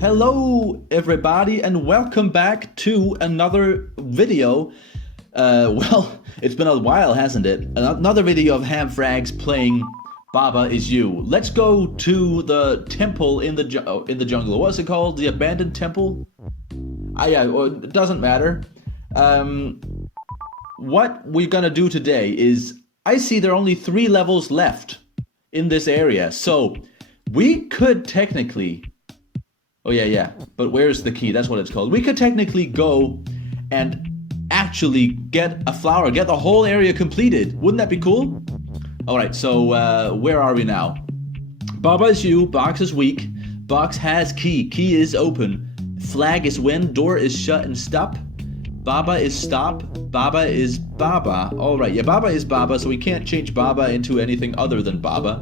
Hello everybody and welcome back to another video. It's been a while, hasn't it? Another video of Hamfrags playing Baba Is You. Let's go to the temple in the jungle. What's it called? The abandoned temple? It doesn't matter. What we're gonna do today is, I see there are only 3 levels left in this area, so we could technically... Oh yeah, but where's the key? That's what it's called. We could technically go and actually get a flower, get the whole area completed. Wouldn't that be cool? Alright, so where are we now? Baba is you, box is weak, box has key, key is open, flag is win, door is shut and stop, Baba is stop, Baba is Baba. Alright, yeah, Baba is Baba, so we can't change Baba into anything other than Baba.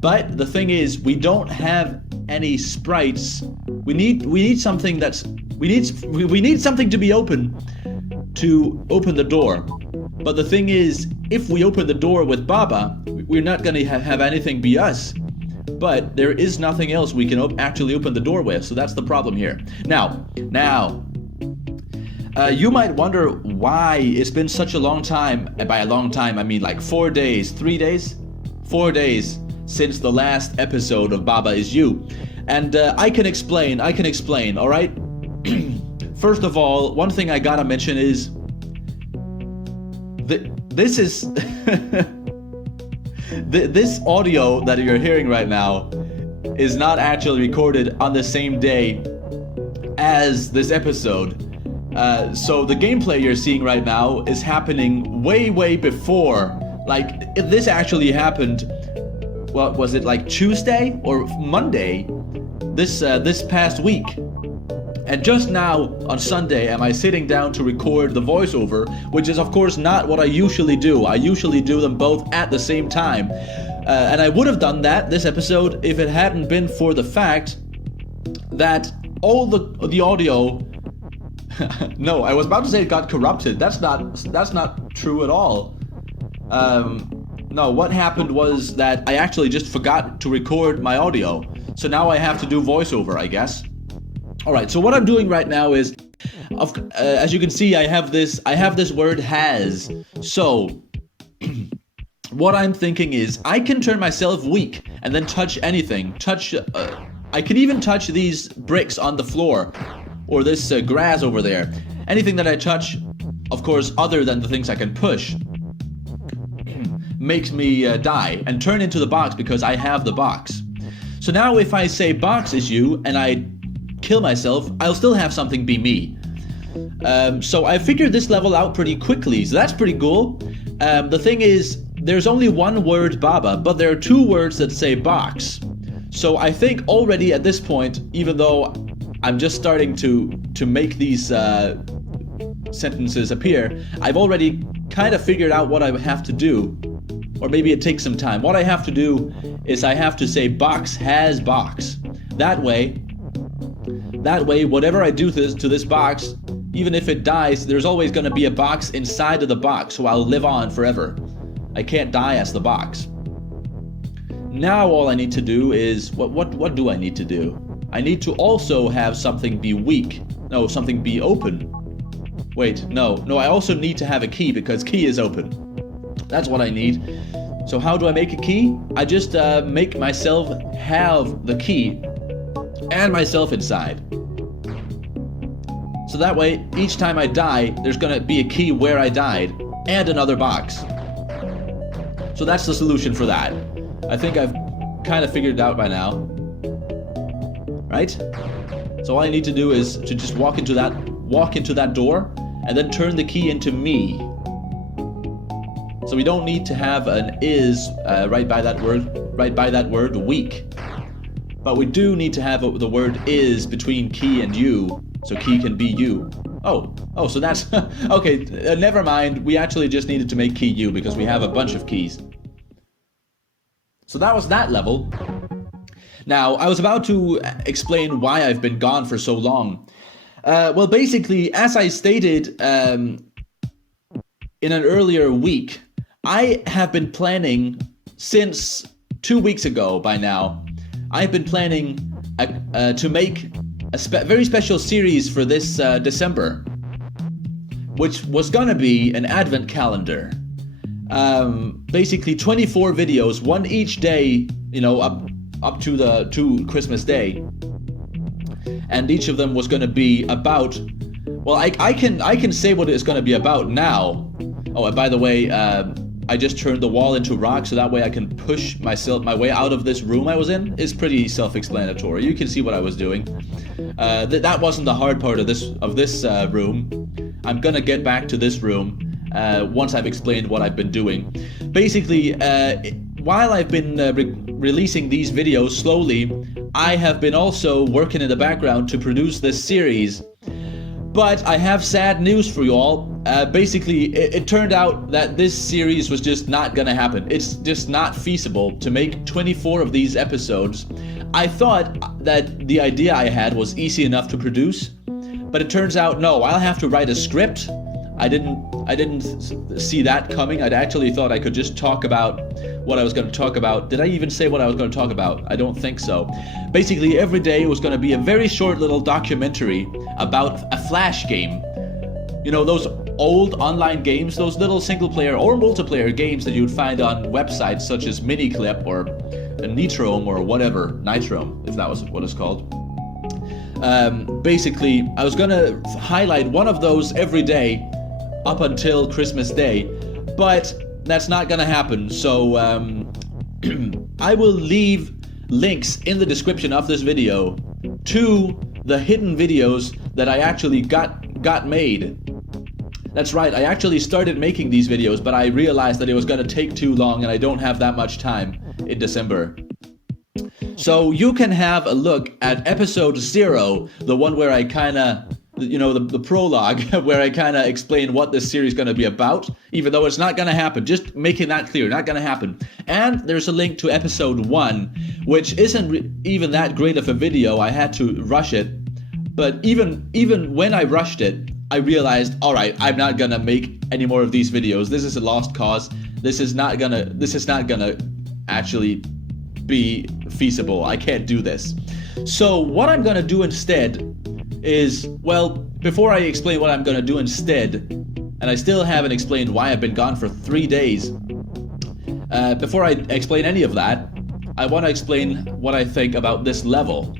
But the thing is, we don't have any sprites. We need something that's we need something to be open to open the door. But the thing is, if we open the door with Baba, we're not gonna have anything be us. But there is nothing else we can actually open the door with, so that's the problem here. Now, you might wonder why it's been such a long time, and by a long time I mean like 4 days, 3 days? 4 days since the last episode of Baba Is You. And I can explain, alright? First of all, one thing I gotta mention is... This is... This audio that you're hearing right now is not actually recorded on the same day as this episode. So the gameplay you're seeing right now is happening way before. Like, if this actually happened, what was it, like Tuesday or Monday this past week? And just now on Sunday am I sitting down to record the voiceover, which is of course not what I usually do. I usually do them both at the same time, and I would have done that this episode if it hadn't been for the fact that all the audio no, I was about to say it got corrupted. That's not true at all. No, what happened was that I actually just forgot to record my audio. So now I have to do voiceover, I guess. Alright, so what I'm doing right now is, as you can see, I have this word has. So, what I'm thinking is, I can turn myself weak and then touch anything. I can even touch these bricks on the floor, or this grass over there. Anything that I touch, of course, other than the things I can push, makes me die and turn into the box because I have the box. So now if I say box is you and I kill myself, I'll still have something be me. So I figured this level out pretty quickly, so that's pretty cool. The thing is, there's only one word Baba, but there are 2 words that say box. So I think already at this point, even though I'm just starting to make these sentences appear, I've already kind of figured out what I would have to do. Or maybe it takes some time. What I have to do is I have to say box has box. That way, whatever I do to this box, even if it dies, there's always going to be a box inside of the box, so I'll live on forever. I can't die as the box. Now all I need to do is, what do I need to do? I need to also have something be weak. No, something be open. Wait, no, I also need to have a key because key is open. That's what I need. So how do I make a key? I just make myself have the key and myself inside. So that way, each time I die, there's gonna be a key where I died and another box. So that's the solution for that. I think I've kind of figured it out by now. Right? So all I need to do is to just walk into that door and then turn the key into me. So we don't need to have an is right by that word weak. But we do need to have the word is between key and you, so key can be you. Oh, so that's okay, never mind. We actually just needed to make key you because we have a bunch of keys. So that was that level. Now, I was about to explain why I've been gone for so long. Well, basically, as I stated in an earlier week, I have been planning since 2 weeks ago by now. I've been planning to make very special series for this December, which was gonna be an advent calendar. Basically 24 videos, one each day, you know, up to Christmas Day, and each of them was gonna be about. Well, I can say what it's gonna be about now. Oh, and by the way, I just turned the wall into rock so that way I can push my way out of this room I was in. It's pretty self-explanatory. You can see what I was doing. That wasn't the hard part of this room. I'm gonna get back to this room once I've explained what I've been doing. Basically, while I've been releasing these videos slowly, I have been also working in the background to produce this series. But I have sad news for you all. Basically, it turned out that this series was just not gonna happen. It's just not feasible to make 24 of these episodes. I thought that the idea I had was easy enough to produce, but it turns out no, I'll have to write a script. I didn't see that coming. I'd actually thought I could just talk about what I was going to talk about. Did I even say what I was going to talk about? I don't think so. Basically, every day was going to be a very short little documentary about a Flash game. You know, those old online games, those little single-player or multiplayer games that you'd find on websites such as Miniclip or Nitrome or whatever, Nitrome, if that was what it's called. Basically, I was going to highlight one of those every day up until Christmas Day, but that's not gonna happen. So I will leave links in the description of this video to the hidden videos that I actually got made. That's right, I actually started making these videos, but I realized that it was gonna take too long and I don't have that much time in December. So you can have a look at episode 0, the one where I kinda, you know, the prologue, where I kind of explain what this series is going to be about, even though it's not going to happen. Just making that clear, not going to happen. And there's a link to episode 1, which isn't even that great of a video. I had to rush it. But even when I rushed it, I realized, all right, I'm not going to make any more of these videos. This is a lost cause. This is not going to actually be feasible. I can't do this. So what I'm going to do instead is, well, before I explain what I'm gonna do instead, and I still haven't explained why I've been gone for 3 days, before I explain any of that, I want to explain what I think about this level.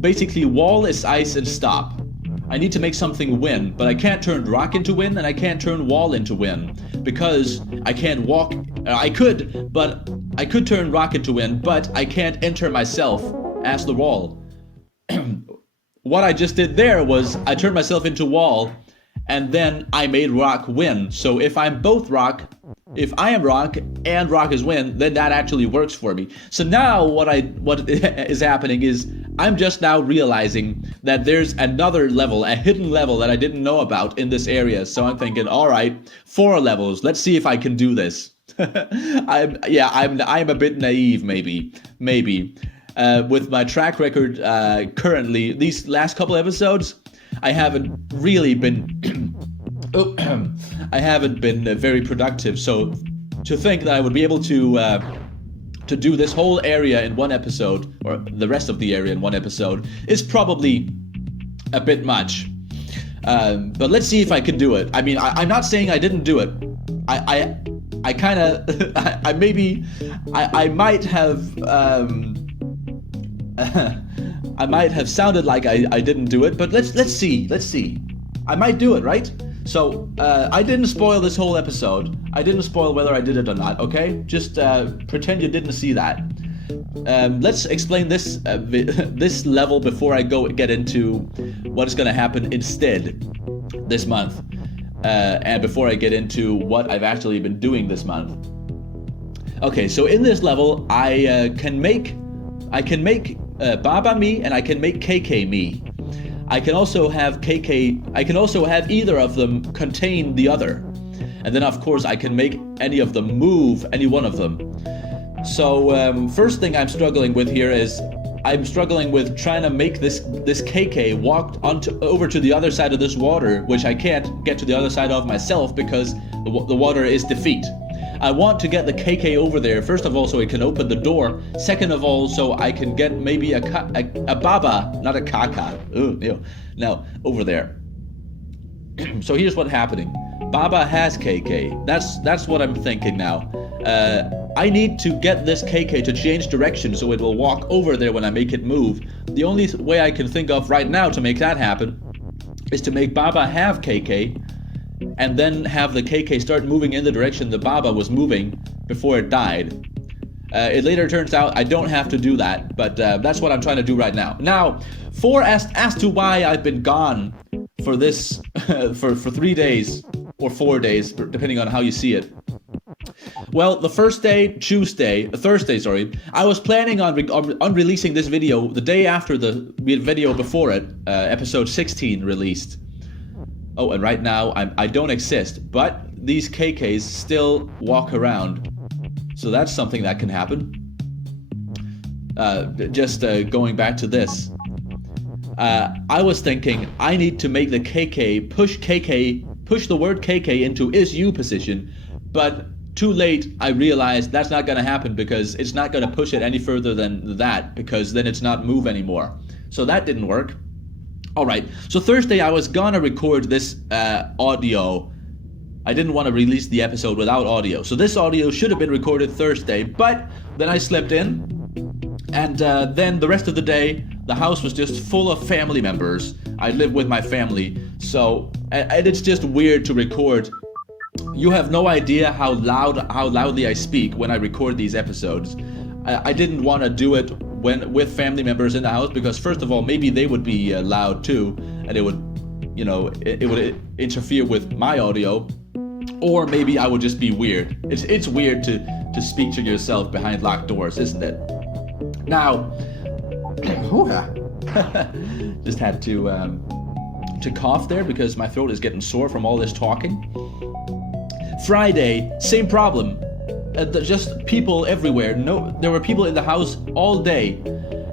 Basically, wall is ice and stop. I need to make something win, but I can't turn rock into win, and I can't turn wall into win, because I can't walk. I could turn rock into win, but I can't enter myself as the wall. What I just did there was I turned myself into wall, and then I made rock win. So if I'm both rock, if I am rock and rock is win, then that actually works for me. So now what is happening is I'm just now realizing that there's another level, a hidden level that I didn't know about in this area. So I'm thinking, all right, 4 levels. Let's see if I can do this. I'm a bit naive, maybe. With my track record currently, these last couple episodes, I haven't really been very productive. So to think that I would be able to do this whole area in one episode, or the rest of the area in one episode, is probably a bit much. But let's see if I can do it. I mean, I'm not saying I didn't do it. I kind of, I might have. I might have sounded like I didn't do it, but let's see. I might do it, right? So I didn't spoil this whole episode. I didn't spoil whether I did it or not. Okay, just pretend you didn't see that. Let's explain this this level before I get into what is going to happen instead this month, and before I get into what I've actually been doing this month. Okay, so in this level, I can make Baba me, and I can make KK me. I can also have either of them contain the other. And then of course I can make any of them move any one of them. So first thing I'm struggling with here is I'm struggling with trying to make this KK walk over to the other side of this water, which I can't get to the other side of myself because the water is defeat. I want to get the KK over there, first of all, so it can open the door. Second of all, so I can get maybe a baba, not a kaka. Ooh, ew. No, over there. So here's what's happening. Baba has KK. That's what I'm thinking now. I need to get this KK to change direction so it will walk over there when I make it move. The only way I can think of right now to make that happen is to make Baba have KK and then have the KK start moving in the direction the Baba was moving before it died. It later turns out I don't have to do that, but that's what I'm trying to do right now. Now, as to why I've been gone for this for 3 days or 4 days, depending on how you see it. Well, the first day, Thursday, I was planning on releasing this video the day after the video before it, episode 16 released. Oh, and right now I don't exist, but these KKs still walk around. So that's something that can happen. Going back to this. I was thinking I need to make the push the word KK into is you position, but too late I realized that's not going to happen because it's not going to push it any further than that, because then it's not move anymore. So that didn't work. Alright, so Thursday I was gonna record this audio. I didn't want to release the episode without audio. So this audio should have been recorded Thursday, but then I slept in, and then the rest of the day the house was just full of family members. I live with my family, so and it's just weird to record. You have no idea how loudly I speak when I record these episodes. I didn't want to do it with family members in the house because, first of all, maybe they would be loud too, and it would interfere with my audio, or maybe I would just be weird. It's weird to speak to yourself behind locked doors, isn't it? Now, just had to cough there because my throat is getting sore from all this talking. Friday, same problem. Just people everywhere. No, there were people in the house all day,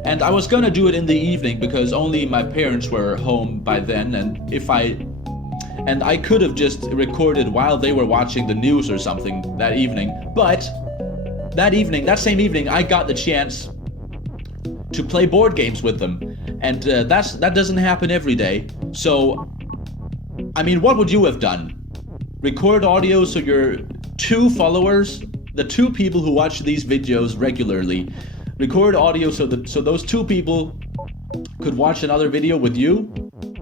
and I was gonna do it in the evening because only my parents were home by then, and I could have just recorded while they were watching the news or something that evening. But that same evening, I got the chance to play board games with them, and that doesn't happen every day. So, I mean, what would you have done? Record audio so your 2 followers, the 2 people who watch these videos regularly, record audio so those 2 people could watch another video with you,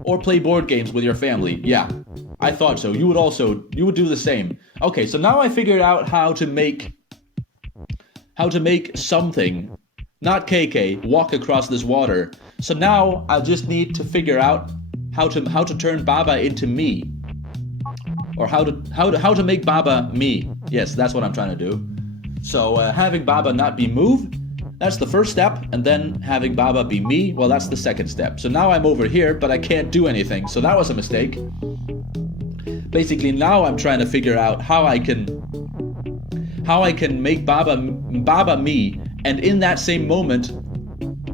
or play board games with your family. Yeah, I thought so. You would do the same. Okay, so now I figured out how to make something, not KK, walk across this water. So now I'll just need to figure out how to turn Baba into me. Or how to make Baba me. Yes, that's what I'm trying to do. So having Baba not be moved, that's the first step, and then having Baba be me, well, that's the second step. So now I'm over here, but I can't do anything. So that was a mistake. Basically, now I'm trying to figure out how I can make Baba me, and in that same moment,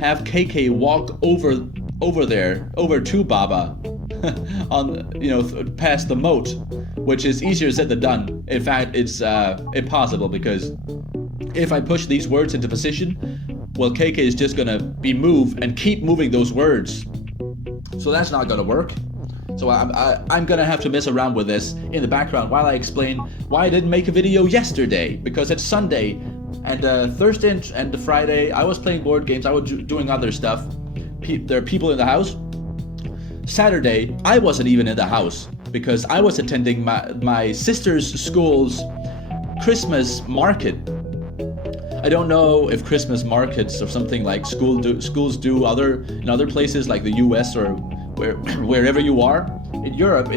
have KK walk over there, over to Baba, past the moat, which is easier said than done. In fact, it's impossible, because if I push these words into position, well, KK is just gonna be moved and keep moving those words. So that's not gonna work. So I'm gonna have to mess around with this in the background while I explain why I didn't make a video yesterday, because it's Sunday, and Thursday and Friday I was playing board games, I was doing other stuff. There are people in the house. Saturday, I wasn't even in the house because I was attending my sister's school's Christmas market. I don't know if Christmas markets or something like schools do in other places like the US or wherever you are. In Europe,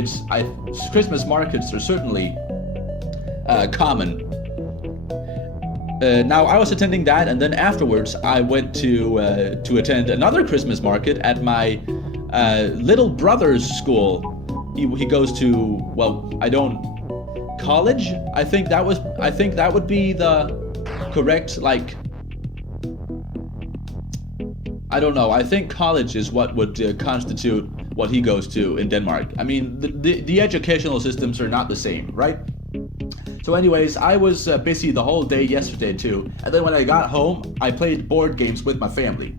Christmas markets are certainly common. Now I was attending that, and then afterwards I went to attend another Christmas market at my little brother's school. He goes to college. I think that would be the correct, I don't know. I think college is what would constitute what he goes to in Denmark. I mean, the educational systems are not the same, right? So So anyways, I was busy the whole day yesterday too. And then when I got home, I played board games with my family.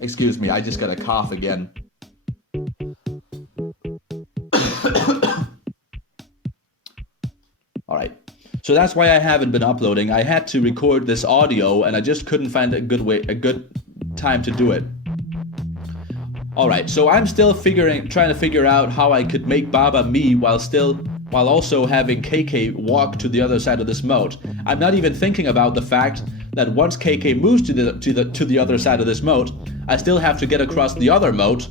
Excuse me, I just got a cough again. Alright. So that's why I haven't been uploading. I had to record this audio and I just couldn't find a good time to do it. Alright, so I'm still trying to figure out how I could make Baba me while also having KK walk to the other side of this moat. I'm not even thinking about the fact that once KK moves to the other side of this moat, I still have to get across the other moat.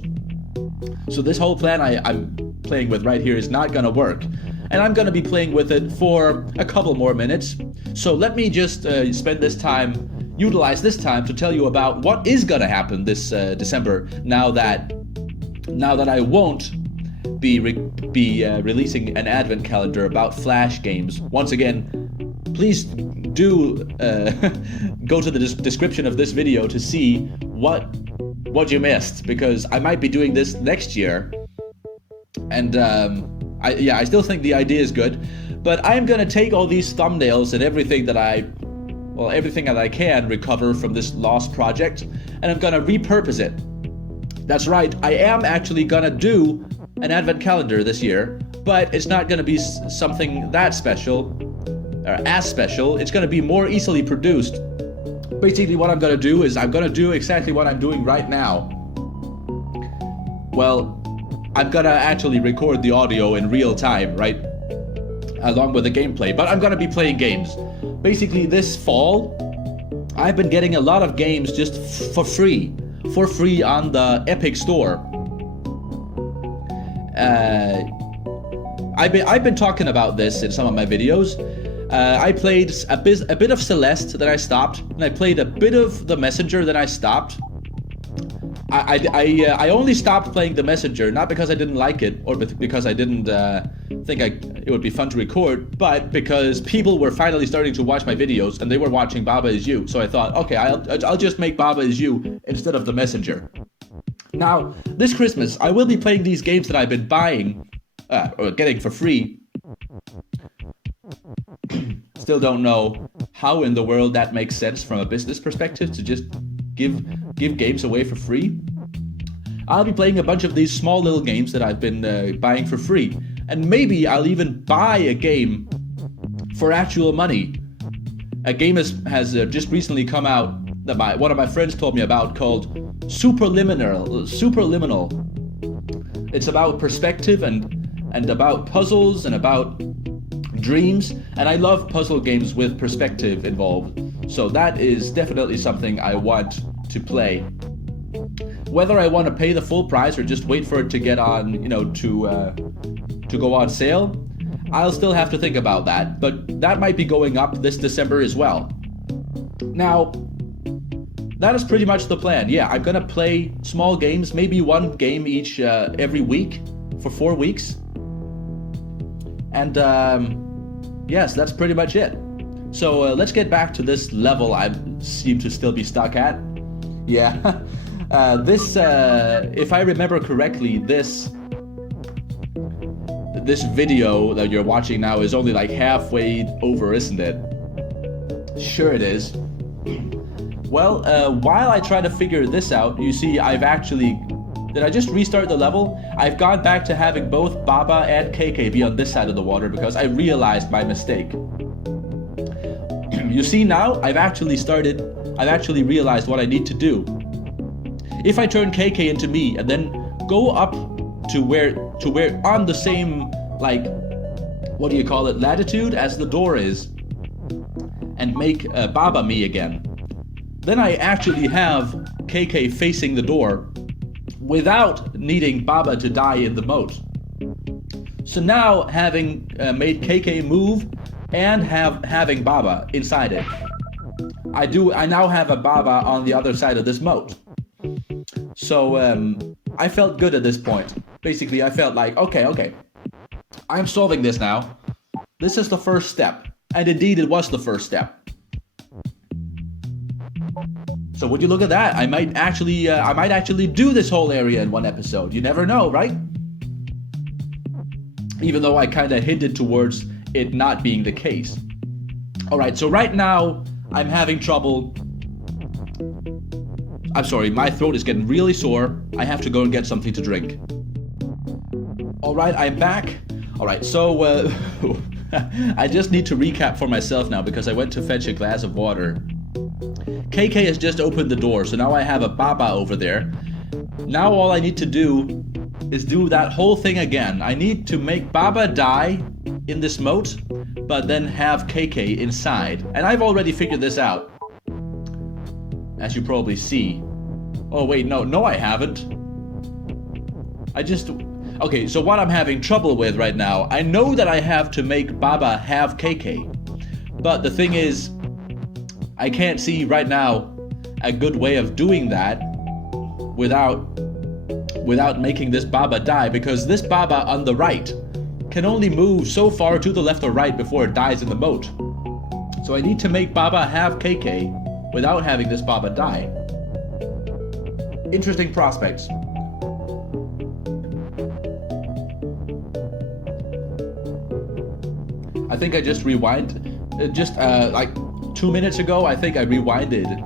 So this whole plan I'm playing with right here is not gonna work. And I'm gonna be playing with it for a couple more minutes. So let me just utilize this time to tell you about what is gonna happen this December. Now that I won't be releasing an advent calendar about Flash games. Once again, please do go to the description of this video to see what you missed, because I might be doing this next year. And I still think the idea is good, but I'm gonna take all these thumbnails and everything that I can recover from this lost project, and I'm gonna repurpose it. That's right, I am actually gonna do an advent calendar this year, but it's not gonna be something that special, or as special. It's gonna be more easily produced. Basically what I'm gonna do is I'm gonna do exactly what I'm doing right now. Well, I'm gonna actually record the audio in real time, right? Along with the gameplay, but I'm gonna be playing games. Basically this fall, I've been getting a lot of games just for free on the Epic Store. I've been talking about this in some of my videos. I played a bit of Celeste, then I stopped, and I played a bit of The Messenger, then I stopped. I only stopped playing The Messenger, not because I didn't like it, or because I didn't think it would be fun to record, but because people were finally starting to watch my videos, and they were watching Baba Is You, so I thought, okay, I'll just make Baba Is You instead of The Messenger. Now, this Christmas, I will be playing these games that I've been buying, or getting for free. Still don't know how in the world that makes sense from a business perspective, to just give games away for free. I'll be playing a bunch of these small little games that I've been buying for free. And maybe I'll even buy a game for actual money. A game has just recently come out that one of my friends told me about, called Superliminal. It's about perspective and about puzzles and about dreams, and I love puzzle games with perspective involved. So that is definitely something I want to play. Whether I want to pay the full price or just wait for it to get on, to go on sale, I'll still have to think about that, but that might be going up this December as well. Now, that is pretty much the plan. Yeah, I'm gonna play small games, maybe one game each every week for 4 weeks. And yes, that's pretty much it. So let's get back to this level I seem to still be stuck at. Yeah, if I remember correctly, this video that you're watching now is only like halfway over, isn't it? Sure it is. Well, while I try to figure this out, you see did I just restart the level? I've gone back to having both Baba and KK be on this side of the water because I realized my mistake. You see now, I've actually realized what I need to do. If I turn KK into me and then go up to where on the same, like, what do you call it, latitude as the door is, and make Baba me again, then I actually have KK facing the door without needing Baba to die in the moat. So now, having made KK move and having Baba inside it, I now have a Baba on the other side of this moat. So I felt good at this point. Basically, I felt like, okay, I'm solving this now. This is the first step. And indeed, it was the first step. So would you look at that? I might actually do this whole area in one episode. You never know, right? Even though I kind of hinted towards it not being the case. Alright, so right now, I'm having trouble. I'm sorry, my throat is getting really sore. I have to go and get something to drink. Alright, I'm back. Alright, so I just need to recap for myself now because I went to fetch a glass of water. KK has just opened the door, so now I have a Baba over there. Now all I need to do is do that whole thing again. I need to make Baba die in this moat, but then have KK inside. And I've already figured this out, as you probably see. Oh wait, no I haven't. Okay, so what I'm having trouble with right now, I know that I have to make Baba have KK. But the thing is, I can't see right now a good way of doing that without making this Baba die, because this Baba on the right can only move so far to the left or right before it dies in the moat. So I need to make Baba have KK without having this Baba die. Interesting prospects. I think I just rewind, like 2 minutes ago. I think I rewinded.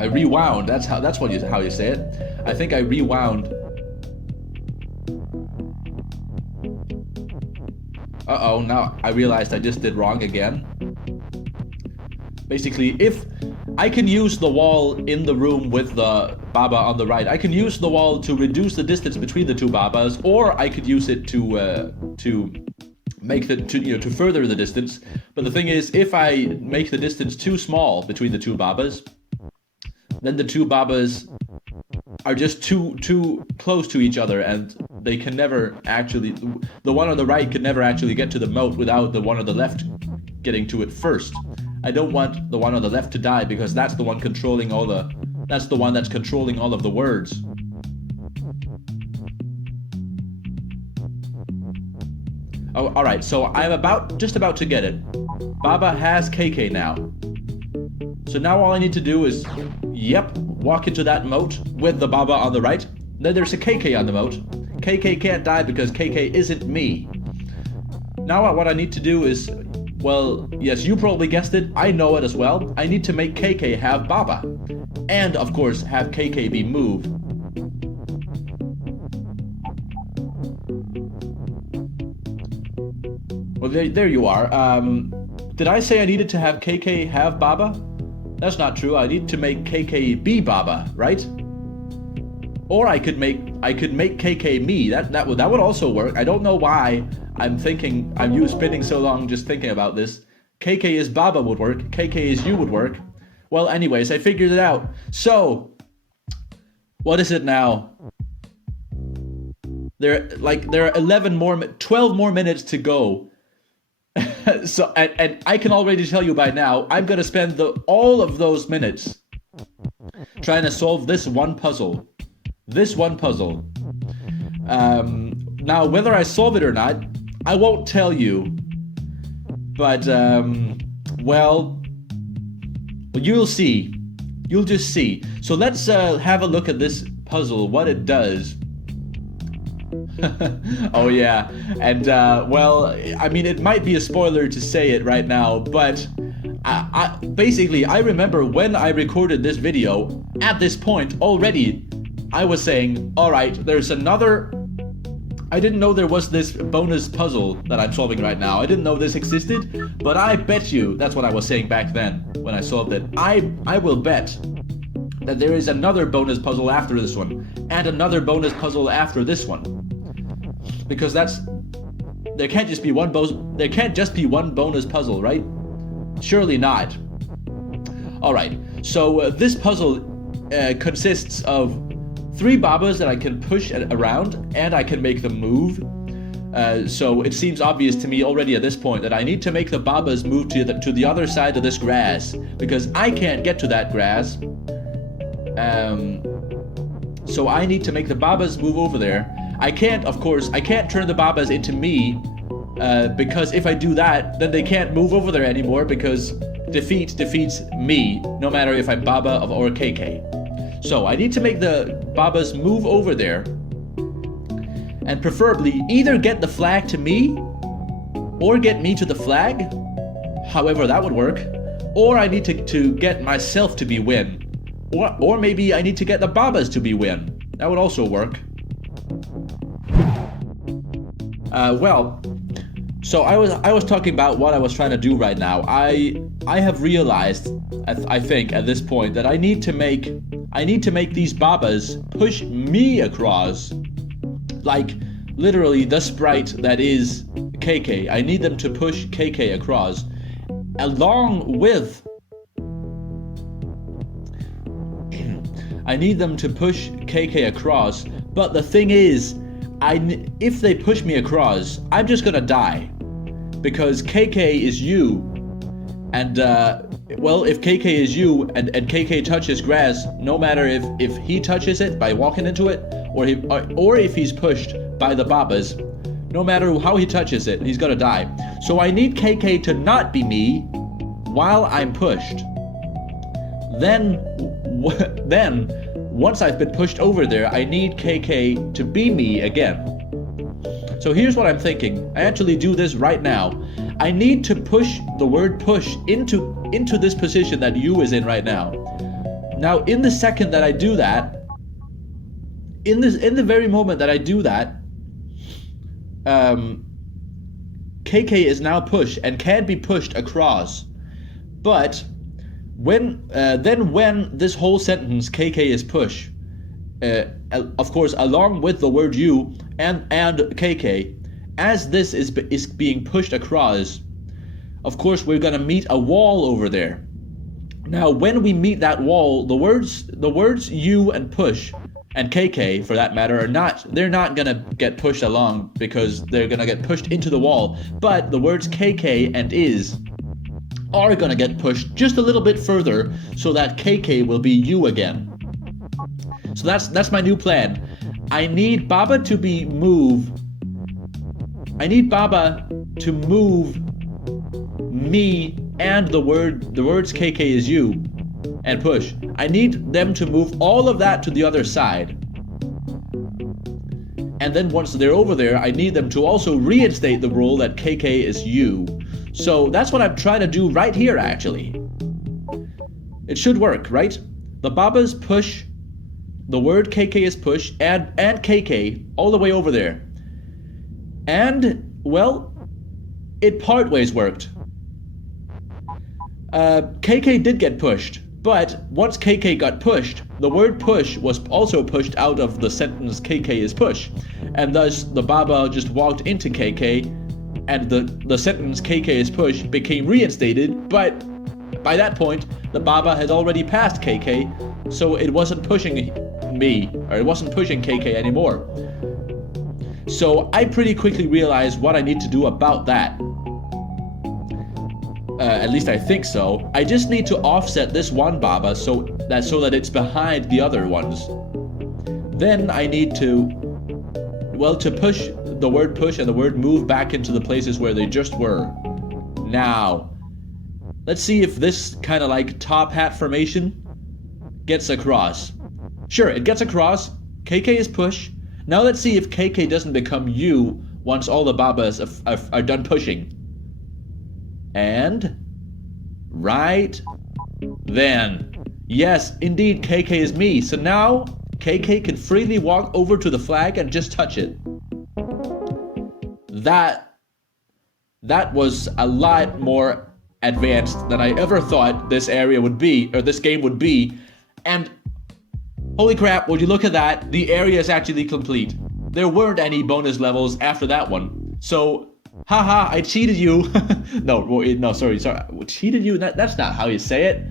I rewound. That's how you say it. I think I rewound. Uh-oh, now I realized I just did wrong again. Basically, if I can use the wall in the room with the Baba on the right, I can use the wall to reduce the distance between the two Babas, or I could use it to make to further the distance. But the thing is, if I make the distance too small between the two Babas, then the two Babas are just too close to each other, and they can never actually, the one on the right can never actually get to the moat without the one on the left getting to it first. I don't want the one on the left to die, because that's the one controlling that's the one that's controlling all of the words. Oh, alright, so I'm just about to get it. Baba has KK now. So now all I need to do is, walk into that moat with the Baba on the right. Then there's a KK on the moat. KK can't die because KK isn't me. Now what I need to do is, well, yes, you probably guessed it, I know it as well. I need to make KK have Baba. And, of course, have KK be moved. Well, there you are. Did I say I needed to have KK have Baba? That's not true. I need to make KK be Baba, right? Or I could make KK me. That would also work. I don't know why I'm spending so long just thinking about this. KK is Baba would work. KK is you would work. Well, anyways, I figured it out. So, what is it now? There are 12 more minutes to go. So, and I can already tell you by now, I'm gonna spend all of those minutes trying to solve this one puzzle. Now, whether I solve it or not, I won't tell you. But, well, you'll see. You'll just see. So let's have a look at this puzzle, what it does. Oh yeah, and well, I mean, it might be a spoiler to say it right now, but basically I remember when I recorded this video, at this point already, I was saying, alright, there's another, I didn't know there was this bonus puzzle that I'm solving right now. I didn't know this existed, but I bet you, that's what I was saying back then when I solved it, I will bet that there is another bonus puzzle after this one, and another bonus puzzle after this one. Because there can't just be one bonus puzzle, right? Surely not. Alright, so this puzzle consists of 3 Babas that I can push around, and I can make them move. So it seems obvious to me already at this point that I need to make the Babas move to the other side of this grass, because I can't get to that grass. So I need to make the Babas move over there. I can't turn the Babas into me, because if I do that, then they can't move over there anymore, because defeat defeats me, no matter if I'm Baba or KK. So I need to make the Babas move over there, and preferably either get the flag to me, or get me to the flag. However, that would work. Or I need to get myself to be win. Or maybe I need to get the Babas to be win. That would also work. So I was talking about what I was trying to do right now. I have realized, I think at this point, that I need to make these Babas push me across, like literally the sprite that is KK. I need them to push KK across, along with. I need them to push KK across, but the thing is, if they push me across, I'm just gonna die. Because KK is you, and well, if KK is you and KK touches grass, no matter if he touches it by walking into it, or if he's pushed by the Babas, no matter how he touches it, he's gonna die. So I need KK to not be me while I'm pushed. Then once I've been pushed over there, I need KK to be me again. So here's what I'm thinking. I actually do this right now. I need to push the word push into this position that you is in right now. Now, in the second that I do that, in the very moment that I do that, KK is now pushed and can be pushed across. But when this whole sentence KK is push, of course, along with the word you and KK, as this is being pushed across, of course we're gonna meet a wall over there. Now, when we meet that wall, the words you and push and KK, for that matter, they're not gonna get pushed along because they're gonna get pushed into the wall. But the words KK and is are gonna get pushed just a little bit further so that KK will be you again. So that's my new plan. I need Baba to move me and the words KK is you and push. I need them to move all of that to the other side. And then once they're over there, I need them to also reinstate the rule that KK is you. So that's what I'm trying to do right here, actually. It should work, right? The Babas push, the word KK is push, and KK all the way over there. And, well, it partways worked. KK did get pushed, but once KK got pushed, the word push was also pushed out of the sentence KK is push. And thus, the Baba just walked into KK, and the sentence KK is push became reinstated, but by that point, the Baba had already passed KK, so it wasn't pushing me, or it wasn't pushing KK anymore. So I pretty quickly realized what I need to do about that. At least I think so. I just need to offset this one Baba so that it's behind the other ones. Then I need to push the word push and the word move back into the places where they just were. Now, let's see if this kind of like top hat formation gets across. Sure, it gets across. KK is push. Now let's see if KK doesn't become you once all the Babas are done pushing. And right then, yes, indeed, KK is me. So now KK can freely walk over to the flag and just touch it. That was a lot more advanced than I ever thought this area would be, or this game would be. And holy crap, would you look at that? The area is actually complete. There weren't any bonus levels after that one. So, haha, I cheated you. No, sorry. Cheated you? That's not how you say it.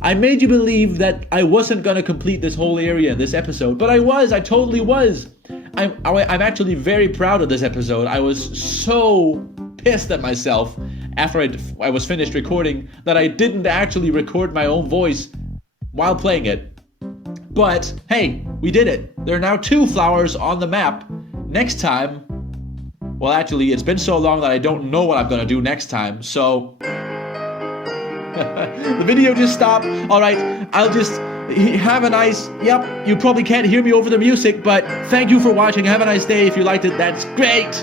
I made you believe that I wasn't gonna complete this whole area in this episode, but I was. I totally was. I'm actually very proud of this episode. I was so pissed at myself after I was finished recording that I didn't actually record my own voice while playing it. But hey, we did it. There are now 2 flowers on the map. Next time, well, actually, it's been so long that I don't know what I'm gonna do next time, so the video just stopped. Alright, I'll just have a nice, you probably can't hear me over the music, but thank you for watching. Have a nice day. If you liked it, that's great.